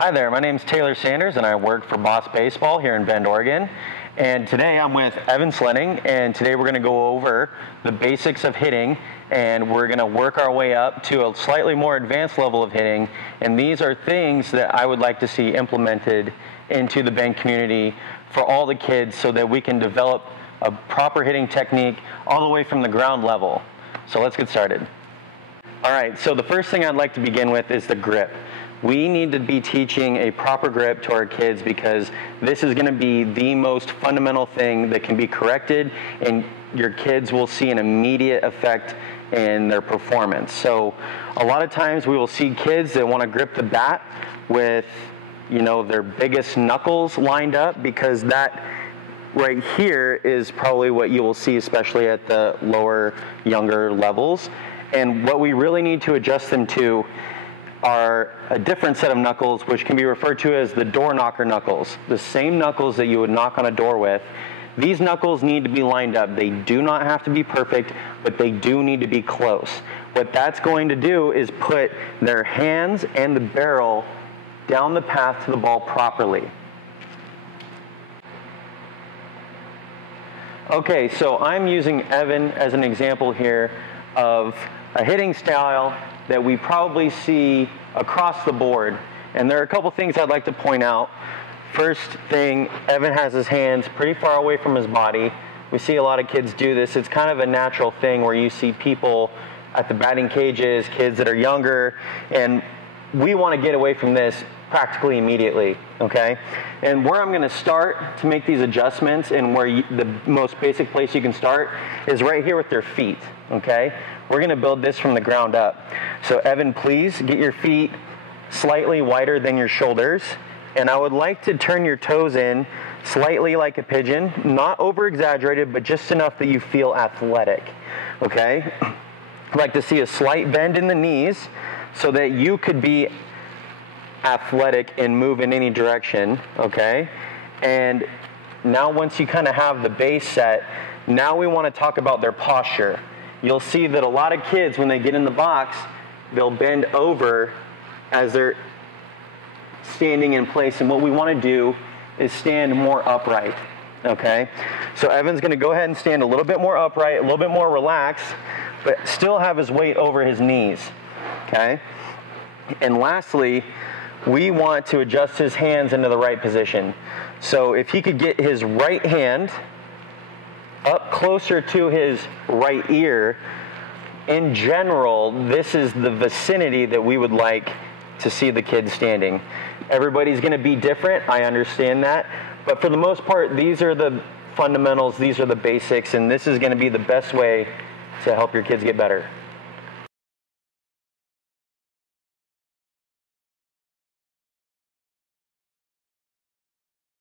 Hi there, my name's Taylor Sanders and I work for Boss Baseball here in Bend, Oregon. And today I'm with Evan Slenning, and today we're going to go over the basics of hitting, and we're going to work our way up to a slightly more advanced level of hitting. And these are things that I would like to see implemented into the Bend community for all the kids so that we can develop a proper hitting technique all the way from the ground level. So let's get started. All right, so the first thing I'd like to begin with is the grip. We need to be teaching a proper grip to our kids because this is going to be the most fundamental thing that can be corrected, and your kids will see an immediate effect in their performance. So a lot of times we will see kids that want to grip the bat with, their biggest knuckles lined up, because that right here is probably what you will see, especially at the lower, younger levels. And what we really need to adjust them to are a different set of knuckles, which can be referred to as the door knocker knuckles. The same knuckles that you would knock on a door with. These knuckles need to be lined up. They do not have to be perfect, but they do need to be close. What that's going to do is put their hands and the barrel down the path to the ball properly. Okay, so I'm using Evan as an example here of a hitting style that we probably see across the board. And there are a couple things I'd like to point out. First thing, Evan has his hands pretty far away from his body. We see a lot of kids do this. It's kind of a natural thing where you see people at the batting cages, kids that are younger, and we want to get away from this practically immediately, okay? And where I'm going to start to make these adjustments, and where the most basic place you can start is right here with their feet, okay? We're going to build this from the ground up. So Evan, please get your feet slightly wider than your shoulders, and I would like to turn your toes in slightly like a pigeon, not over exaggerated, but just enough that you feel athletic, okay? I'd like to see a slight bend in the knees so that you could be athletic and move in any direction, okay? And now once you kind of have the base set, now we want to talk about their posture. You'll see that a lot of kids, when they get in the box, they'll bend over as they're standing in place, and what we want to do is stand more upright, okay? So Evan's going to go ahead and stand a little bit more upright, a little bit more relaxed, but still have his weight over his knees, okay? And lastly, we want to adjust his hands into the right position. So if he could get his right hand up closer to his right ear, in general, this is the vicinity that we would like to see the kids standing. Everybody's going to be different, I understand that, but for the most part, these are the fundamentals, these are the basics, and this is going to be the best way to help your kids get better.